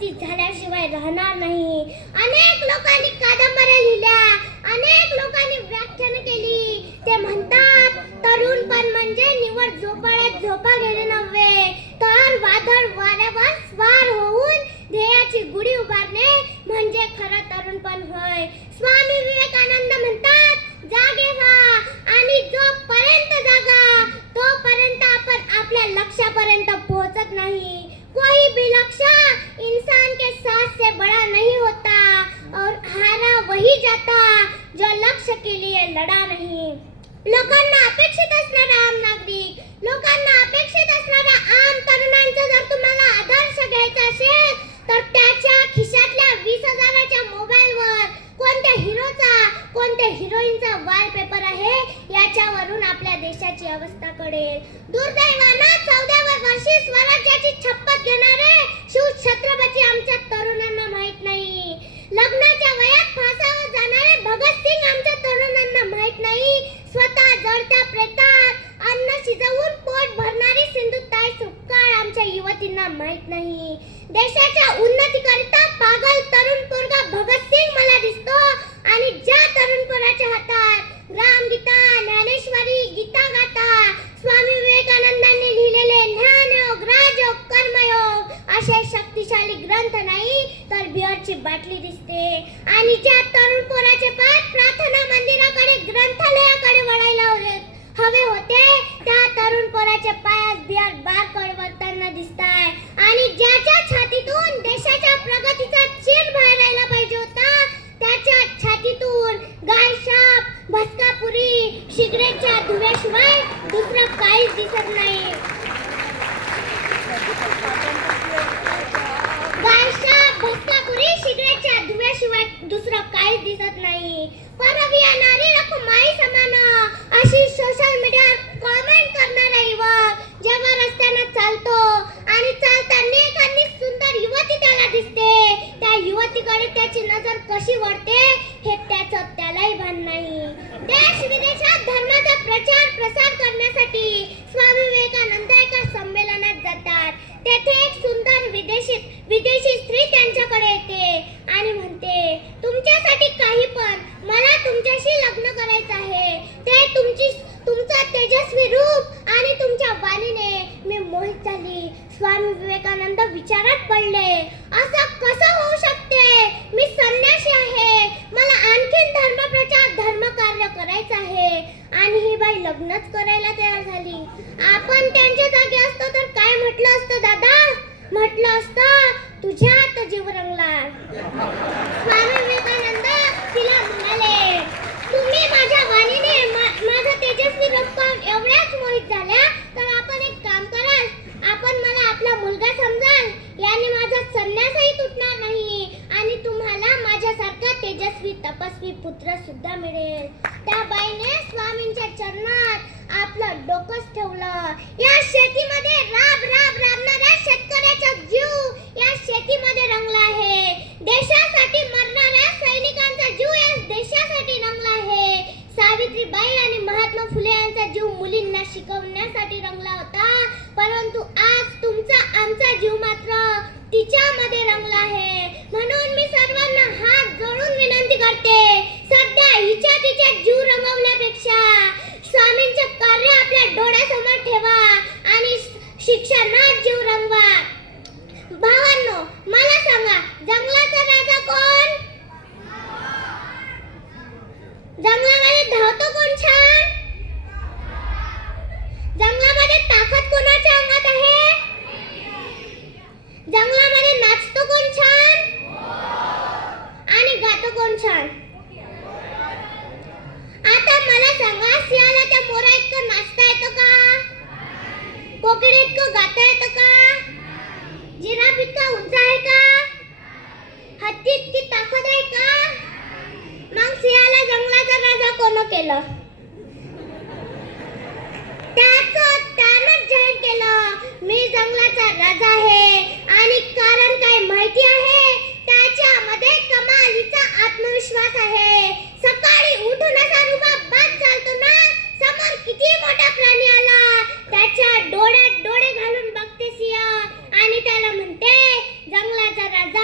उपस्थित झाल्याशिवाय राहणार नाही. अनेक लोकांनी कादंबऱ्या लिहिल्या, अनेक लोकांनी व्याख्यान केली. ते म्हणतात तरुणपण म्हणजे निवड झोपाळ्यात झोपा घेणे नव्हे, तर वादळ वाऱ्यावर स्वार होऊन ध्येयाची गुढी उभारणे म्हणजे खरं तरुणपण होय. स्वामी विवेकानंद म्हणतात जागे व्हा आणि जोपर्यंत जागा तोपर्यंत आपण आपल्या लक्ष्यापर्यंत पोहोचत नाही. कोई भी लक्ष्य इंसान के साथ से बड़ा नहीं होता और हारा वही जाता जो लक्ष्य के लिए लड़ा नहीं. लोकांना अपेक्षित असणारा आम नागरिक, लोकांना अपेक्षित असणाऱ्या आम तरुणांचा जर तुम्हाला आदर्श घ्यायचा असेल तर त्याच्या खिशातल्या 20,000च्या मोबाईलवर कोणत्या हिरोचा कोणत्या हिरोईनचा वॉलपेपर आहे याच्यावरून आपल्या देशाची अवस्था कळेल. दुर्दैवानं 14व्या वर्षी स्वराज्याची शपथ घेणारे शिव छत्रपती आमच्या तरुणांना माहित नाही. लग्नाच्या वयात फासावर जाणारे भगतसिंग आमच्या तरुणांना माहित नाही. स्वतः जळत्या प्रेतात अन्न शिजवून पोट भरणारी सिंधुताई सुकाळ आमच्या युवतींना माहित नाही. देशाच्या उन्नतीकरिता पागल तरुण पोरगा भगतसिंग मला दिसतो आणि ज्या तरुण पोराच्या हातात रामगीता, ज्ञानेश्वरी, गीता गाथा, स्वामी विवेकानंदांनी लिहिलेले ज्ञानयोग, राजयोग, कर्मयोग असे शक्तिशाली ग्रंथ नाही तर बिअरची बाटली दिसते. आणि ज्या तरुण पोराचे पाय प्रार्थना मंदिराकडे ग्रंथालयाकडे वळायला हवे होते त्या तरुण पोराचे पाय आज बिअर बारकडे वळताना दिसताय. आणि ज्याच्या छातीतून देशाच्या प्रगतीचा चीर बाहेर यायला पाहिजे होता त्याच्या छातीतून गायशाप, भस्कापुरी, सिगरेटच्या धुव्याशिवाय दुसरं काहीच दिसत नाही. गायशाप, भस्कापुरी, सिगरेटच्या धुव्याशिवाय दुसरं काहीच दिसत नाही. परविया नारी रखमाई समान अशी सोशल मीडियावर कमेंट करणारा युवक जेव्हा रस्त्यानं चालतो आणि चालताना एखादी सुंदर युवती त्याला दिसते, त्या युवतीकडे त्याची नजर कशी वळते हे त्याचं त्यालाही भान नाही. देश विदेशात धर्माचा प्रचार प्रसार करण्यासाठी स्वामी विवेकानंद एका संमेलनात जातात. तेथे एक सुंदर विदेशी स्त्री त्यांच्याकडे येते आणि म्हणते तुमच्यासाठी काही पण, मला तुमच्याशी लग्न करायचं आहे. ते तुमचं तेजस्वी रूप आणि तुमच्या वाणीने मी मोहित झाली. स्वामी विवेकानंद विचारात पडले, असं कसं होऊ शकते? मी संन्यासी आहे, मला आणखीन धर्मप्रचार धर्मकार्य करायचं आहे. आणि ही बाई लग्नच करायला तयार झाली. आपण त्यांच्या जागी असतो तर काय म्हटलं असतं दादा? म्हटलं असतं तुझ्यात जीव रंगला. स्वामी विवेकानंद तिला म्हणाले तुम्ही माझ्या वाणीने माझा तेजस्वी रूप एवढ्याच मोहित झाल्या तर आपण एक काम कराल, आपण मला आपला मुलगा समजाल, याने माझा संन्यासही तुटणार नाही आणि तुम्हाला माझ्यासारखा तेजस्वी तपस्वी पुत्र सुद्धा मिळेल. त्या बाईने स्वामींच्या चरणात आपलं डोकंच ठेवलं. या शेतीमध्ये राबणाऱ्या शेतकऱ्याचा जीव या शेतीमध्ये रंगला आहे. देशासाठी मरणाऱ्या सैनिकांचा जीव या देशासाठी रंगला आहे. सावित्रीबाई आणि महात्मा फुले यांचा जीव मुलींना शिकवण्यासाठी रंगला होता, परंतु आज तुमचा आमचा जीव मात्र तिच्यामध्ये रंगला आहे. म्हणून मी सर्वांना हात जोडून विनंती करते, सध्या हिच्या तिच्या जीव रंगवल्यापेक्षा स्वामींचे कार्य आपल्या डोळ्यासमोर ठेवा आणि शिक्षणात जीव रंगवा. भावांनो, मला सांगा, जंगलाचा राजा कोण? जंगलामध्ये धावतो कोण छान? जंगलामध्ये ताकद कोणाच्या अंगात आहे? जंगलामध्ये नाचतो कोण छान? आणि गातो कोण छान? आता मला सांगा, सिंहाला मोरा इतकं नाचता येतं का? कोकिळे इतकं गाता येतं का? जिराफ इतका उंच आहे का? हत्ती इतकी ताकद आहे का? मग सिंहाला जंगलाचा राजा कोण केलं? त्यानंच जाहीर केलं, मी जंगलाचा राजा आहे. आणि कारण काय माहिती आहे? त्याच्यामध्ये कमालीचा आत्मविश्वास आहे. सकाळी उठून असा रुबाबात चालतो ना, समोर किती मोठा प्राणी आला त्याच्या डोळ्यात डोळे घालून बघते सिंह आणि त्याला म्हणते जंगलाचा राजा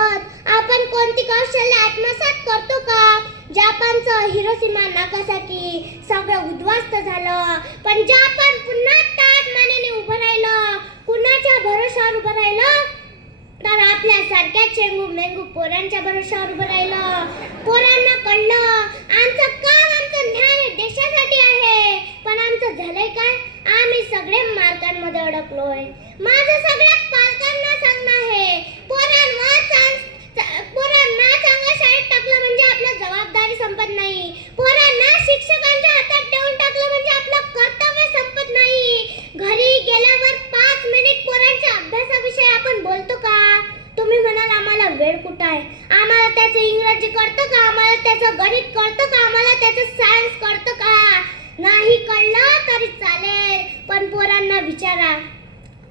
सोबत आपण कोणती कौशल्य आत्मसात करतो का? जपानचं हिरोशिमा नागासाकी सगळं उद्ध्वस्त झालं, पण जपान पुन्हा ताठ मानेने उभं राहिलं. कुणाच्या भरोशावर उभं राहिलं? तर आपल्या सारख्या चेंगू मेंगू पोरांच्या भरोशावर उभं राहिलं. पोरांना कळलं आमचं काम, आमचं ज्ञान हे देशासाठी आहे, पण आमचं झालंय काय? आम्ही सगळे मार्कांमध्ये अडकलोय. माझं सगळ्या पालकांना सांगणं आहे, पोरांना चांगल्या शाळेत टाकलं म्हणजे आपली जबाबदारी संपत नाही. पोरांना शिक्षकांच्या हातात देऊन टाकलं म्हणजे आपलं कर्तव्य संपत नाही. घरी गेल्यावर 5 मिनिट पोरांच्या अभ्यासाविषयी आपण बोलतो का? तुम्ही म्हणाल आम्हाला वेळ कुठं आहे, आम्हाला त्याचं इंग्रजी कळतं का, आम्हाला त्याचं गणित कळतं का, आम्हाला त्याचं सायन्स कळतं का? नाही कळलं तरी चालेल, पण पोरांना विचारा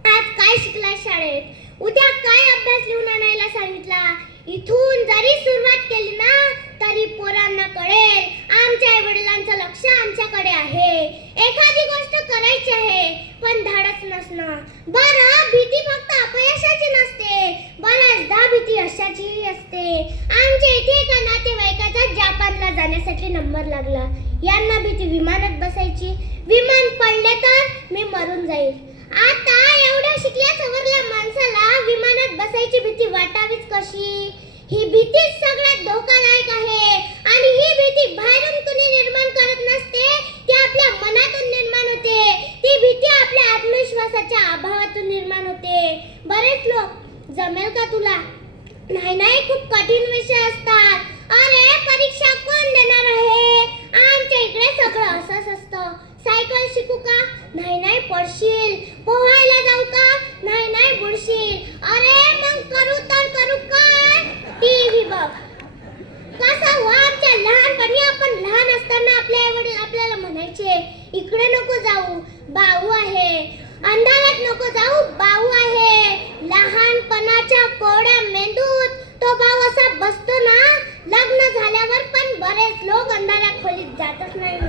आज काय शिकलाय शाळेत, उद्या काय अभ्यास लिहून आणायला सांगितला. इथून जरी सुरुवात केली ना तरी पोरांना कळेल आमच्या आईवडिलांचं लक्ष आमच्याकडे आहे. एखादी गोष्ट करायची आहे पण धाडस नसणं. बरं, भीती फक्त अपयशाची नसते, बऱ्याचदा भीती अशाचीही असते. आमच्या इथे एका नातेवाईकाचा जपानला जाण्यासाठी नंबर लागला. यांना भीती विमानात बसायची, विमान पडले तर मी मरून जाईल. आता एवढ्या शिकल्या सवरल्या माणसाला विमानात बसायची भीती वाटावीच कशी? ही भीतीच सगळ्यात धोकादायक आहे, आणि ही भीती बाहेरून कुणी निर्माण करत नसते, ती आपल्या मनातून निर्माण होते. ती भीती आपल्या आत्मविश्वासाच्या अभावातून निर्माण होते. बरेच लोक जमेल का तुला? नाही, खूप कठीण विषय असतात. अरे परीक्षा कोण देणार आहे? आमच्या इकडे सगळं असंच असतं. सायकल शिकू का? नाही, पडशील. पोहायला जाऊ का? नाही, बुडशील. अरे मग करू काय? टीव्ही बघ. कसं आमच्या लहानपणी आपण लहान असताना आपले आईवडील आपल्याला म्हणायचे इकडे नको जाऊ, बाऊ आहे. अंधारात नको जाऊ, बाऊ आहे. लहानपणाच्या कोरड्या मेंदूत तो भाव असा बसतो ना, लग्न झाल्यावर पण बरेच लोक अंधाऱ्या खोलीत जातच नाही.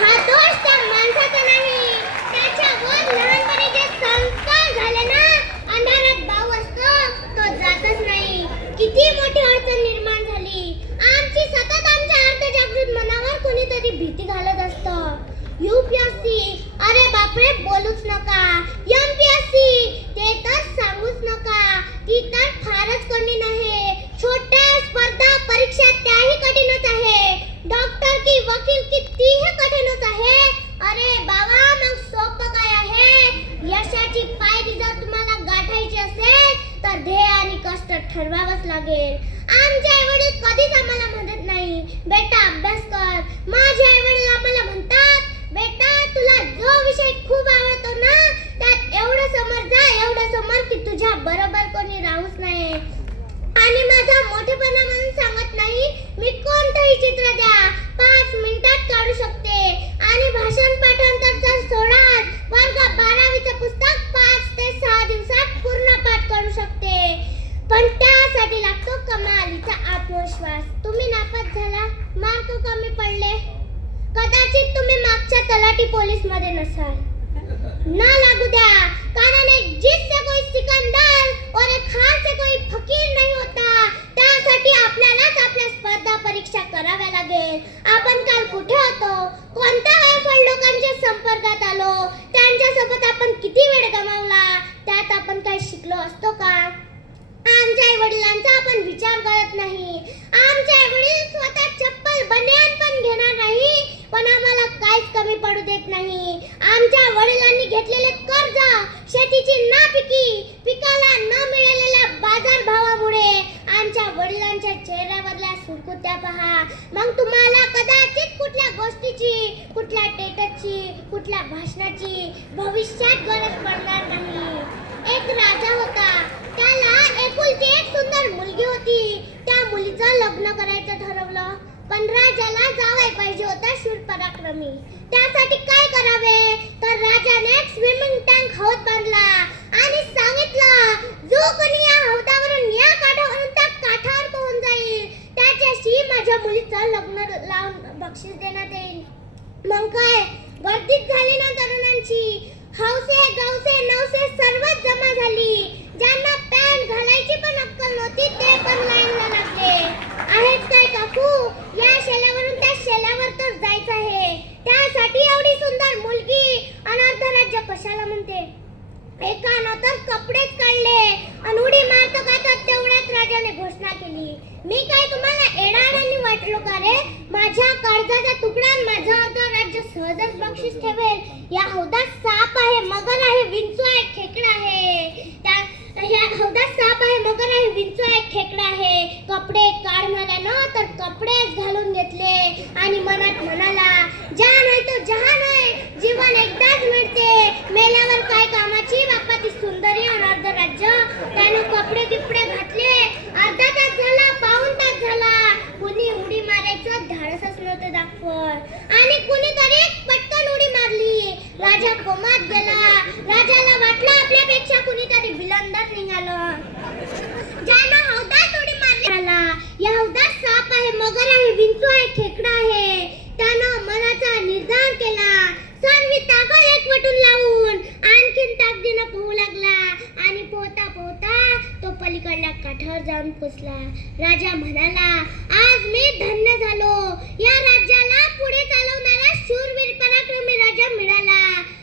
हा दोष त्या माणसाचा नाही, त्याच्यावर लहानपणी जे संस्कार झाले ना, अंधारात भाव असतो तो जातच नाही. किती मोठी अडचण निर्माण झाली. आमची सतत आमच्या अर्धजागृत मनावर कोणीतरी भीती घालत असतं. UPSC, अरे बापरे बोलूच नका. MPSC, ते तर सांगूच नका, ती तर फारच कठीण आहे. छोट्या स्पर्धा परीक्षा त्याही कठीणच आहे. डॉक्टर की वकील की तीही कठीणच आहे. अरे बाबा मग सोपं काय आहे? यशाची पायरी जर तुम्हाला गाठायची असेल तर ध्येय आणि कष्ट ठरवावंच लागेल. आमचे आईवडील कधीच आम्हाला म्हणत नाही बेटा अभ्यास कर. माझे आईवडील आम्हाला म्हणतात बेटा तुला जो विषय खूप आवडतो ना त्यात एवढं समोर की तुझ्या बरोबर कोणी राहूच नाही. आणि माझा मोठेपणा म्हणून सांगत नाही, मी कोणतंही चित्र द्या 5 मिनिटात काढू शकते. आणि भाषण पाठांतर जर सोडाल, वर्ग 12वीचं पुस्तक 5 ते 6 दिवसात पूर्ण पाठ करू शकते. पण त्यासाठी लागतो कमालीचा आत्मविश्वास. तुम्ही नापास झाला, मार्क कमी पडले, कदाचित तुम्ही मागच्या तलाठी पोलीस मध्ये नसाल. ना लागू द्या, कारण एक जिससे कोई सिकंदर और एक खान से कोई फकीर नहीं होता. त्यासाठी आपल्यालाच आपल्या स्पर्धा परीक्षा कराव्या लागेल. आपण काल कुठे होतो, कोणत्या वयस्कर लोकांच्या संपर्कात आलो, त्यांच्यासोबत आपण किती वेळ गमावला, त्यात आपण काय शिकलो असतो का? आमच्या आई वडिलांचा आपण विचार करत नाही. आमचे आई वडील स्वतः चप्पल बनियान पण घेणार नाही, पण आम्हाला काहीच कमी पडू देत नाही. आमच्या वडिलांनी घेतलेले कर्ज, शेतीची नापिकी, पिकाला न मिळालेल्या बाजारभावामुळे आमच्या वडिलांच्या चेहऱ्यावरल्या सुरकुत्या पहा. मग तुम्हाला कदाचित कुठल्या गोष्टीची, कुठल्या टेटची, कुठल्या भाषणाची भविष्यात गरज पडणार नाही. एक राजा होता, त्याला एकुलती एक सुंदर मुलगी होती. त्या मुलीचं लग्न करायचं ठरवलं, पण राजाला जावई पाहिजे होता शूर पराक्रमी. त्यासाठी काय करावे, तर राजाने एक स्विमिंग टँक हौद बांधला आणि सांगितलं जो कोणी या हौदावरून या काठावरून त्या काठावर पोहून जाईल त्याच्याशी माझ्या मुलीचं लग्न लावून बक्षीस देण्यात येईल. मग काय गर्दीच झाली ना तरुणांची. हौसे गौसे नवसे सर्वच जमा झाली. ज्यांना पॅन्ट घालायची पण अक्कल नव्हती एकानं तर कपडेच काढले आणि उडी मारतो का तर तेवढ्यात राजाने घोषणा केली, मी काय तुम्हाला येडाऱ्यांनी वाटलो का रे? माझ्या काळजाचा तुकडा माझं अर्ध राज्य सहजच बक्षीस ठेवेल. या हौदात साप आहे, मगर आहे, विंचू आहे, खेकडा आहे. या हौदात साप आहे, मगर आहे, विंचू आहे, खेकडा आहे. कपडे काढ म्हणाल्यानं तर कपडेच घालून घेतले आणि मनात म्हणाला, जान आहे तो जहान आहे, जीवन एकदाच मिळते, मेल्यावर काय कामाची बाप्पा ती सुंदरी आणि अर्ध राज्य. त्यानं कपडे बिपडे घातले, अर्धा तास झाला, पाऊण तास झाला, कुणी उडी मारायचं धाडसच नव्हतं दाखवत आणि कुणीतरी पटकन उडी मारली. राजा कोमात गेला. राजाला वाटलं आपल्यापेक्षा कुणीतरी बिलंदर निघालं. ज्यानं हौदात उडी मारली आला, या हौदात साप आहे, मगर आहे, विंचू आहे, खेकडा आहे. त्यानं मनाचा निर्धार केला. सर्व ताकद एकवटून लावून आणखीन ताकदीनं पोहू लागला आणि पोहता पोहता तो पलीकडल्या काठावर जाऊन पोचला. राजा म्हणाला, आज मी धन्य झालो, या राज्याला पुढे चालवणारा शूरवीर पराक्रमी राजा मिळाला.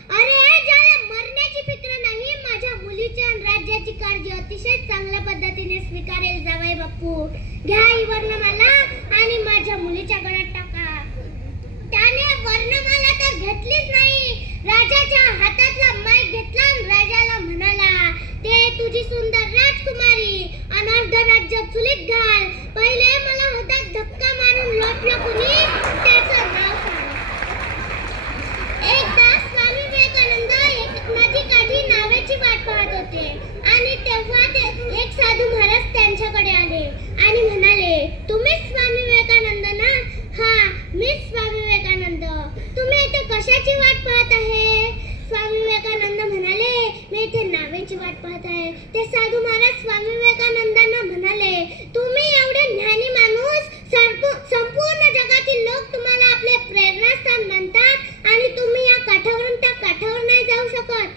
अरे ज्याला मरण्याची फिक्र नाही, माझ्या मुलीची आणि राज्याची काळजी अतिशय चांगल्या पद्धतीने स्वीकारेल जावई बापू. घ्या ही वर्णमाला आणि माझ्या मुलीच्या गळ्यात टाका. त्याने वर्णमाला तर घेतलीच नाही, राजाच्या हातातला माईक घेतला आणि राजाला म्हणाला, ते तुझी सुंदर राजकुमारी आणि अर्ध राज्य चुलीत घाल. पहिले मला हातात धक्का मारून लोटलं कुणी, त्याचं नाव सांग. एकदा स्वामी विवेकानंद एक नदीकाठी नावेची वाट पाहत होते आणि तेव्हा एक साधू महाराज त्यांच्याकडे आले आणि म्हणाले, तुम्हीच स्वामी विवेकानंद ना? हा, मीच स्वामी विवेकानंद. तुम्ही इथे कशाची वाट पाहत आहे? स्वामी विवेकानंद म्हणाले, मी इथे नावेची वाट पाहत आहे. ते साधू महाराज स्वामी विवेकानंदांना म्हणाले, तुम्ही एवढे ज्ञानी माणूस, संपूर्ण जगातील लोक तुम्हाला आपले प्रेरणास्थान मानतात आणि तुम्ही या काठावरून त्या काठावर नाही जाऊ शकत.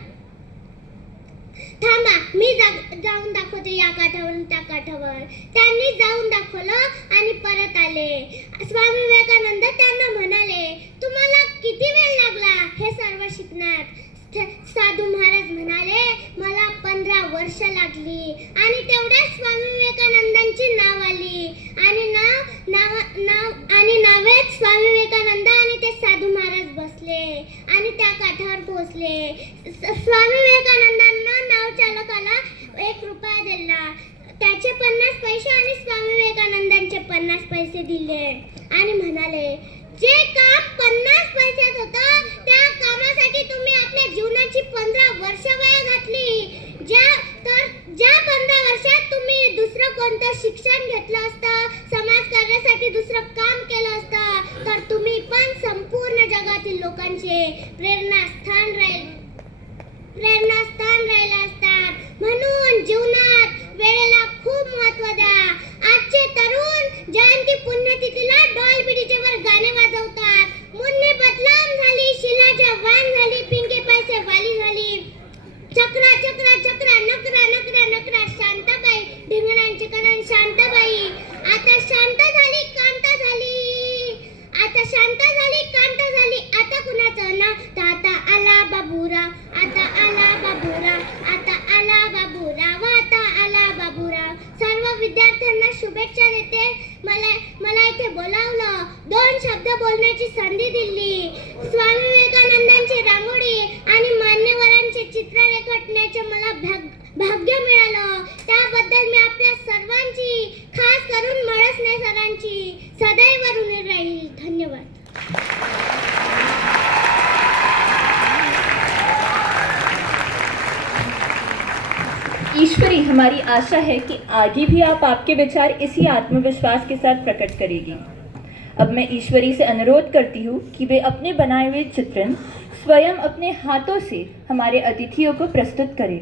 थांबा, मी जाऊन दाखवते या काठावरून त्या काठावर. त्यांनी जाऊन दाखवलं आणि परत आले. स्वामी विवेकानंद त्यांना म्हणाले, तुम्हाला किती वेळ लागला हे सर्व शिकण्यात? साधू महाराज म्हणाले, मला 15 वर्ष लागली. आणि तेवढ्यात स्वामी विवेकानंदांची नाव आली आणि नावेत स्वामी विवेकानंद आणि ते साधू महाराज बसले आणि त्या काठावर पोहोचले. स्वामी विवेकानंदांना नाव चालकाला 1 रुपया दिला. त्याचे 50 पैसे आणि स्वामी विवेकानंदांचे 50 पैसे दिले आणि म्हणाले, जे काम 50 पैशात होतं त्या कामासाठी तुम्ही आपल्या जीवनाची 15 वर्ष वाया घातली. ज्या 15 वर्षात तुम्ही दुसरं कोणतं शिक्षण घेतलं असतं, समाजकार्यासाठी दुसरं काम केलं असतं, तर तुम्ही पण संपूर्ण जगातील लोकांचे प्रेरणास्थान राहिला असतात. म्हणून जीवनात वेळेला खूप महत्त्व द्या. आजचे तरुण जयंती पुण्यतिथीला डॉल्बी डीजे वर गाणे वाजवतात. मुन्नी बदनाम झाली, शीला जवान झाली, पिंकी पैसे वाली झाली. चक्रा चक्रा चक्रा नकरा नकरा नकरा शांताबाई, ढिंगणांची करण शांताबाई. आता शांत झाली, कांत झाली. आता शांत झाली, कांत झाली. आता कुणाचं ना? आता आला बाबूराव, आता आला बाबूराव, आता आला बाबूराव, आता आला बाबूराव. सर्व विद्यार्थ्यांना शुभेच्छा देते. मला इथे बोलावलं, 2 शब्द बोलण्याची संधी दिली. स्वामी विवेकानंदांची रांगोळी आणि मान्यवरांचे चित्र रेखाटण्याचे मला भाग्य मिळालं. त्याबद्दल मी आपल्या सर्वांची, खास करून मळसने सरांची सदैव ऋणी राहील. धन्यवाद. ईश्वरी, हमारी आशा है कि आगे भी आप आपके विचार इसी आत्मविश्वास के साथ प्रकट करेगी। अब मैं ईश्वरी से अनुरोध करती हूँ कि वे अपने बनाए हुए चित्रण स्वयं अपने हाथों से हमारे अतिथियों को प्रस्तुत करें।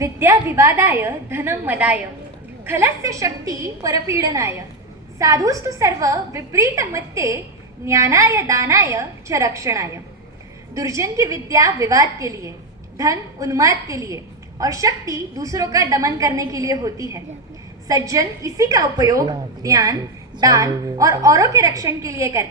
विद्या विवादाय धनं मदाय खलस्य शक्ति परपीडनाय साधुस्तु सर्व विपरीत मत्ते ज्ञानाय दानाय च रक्षणाय। दुर्जन की विद्या विवाद के लिए, धन उन्माद के लिए और शक्ति दूसरों का दमन करने के लिए होती है। सज्जन इसी का उपयोग ज्ञान, दान और औरों के रक्षण के लिए करते हैं।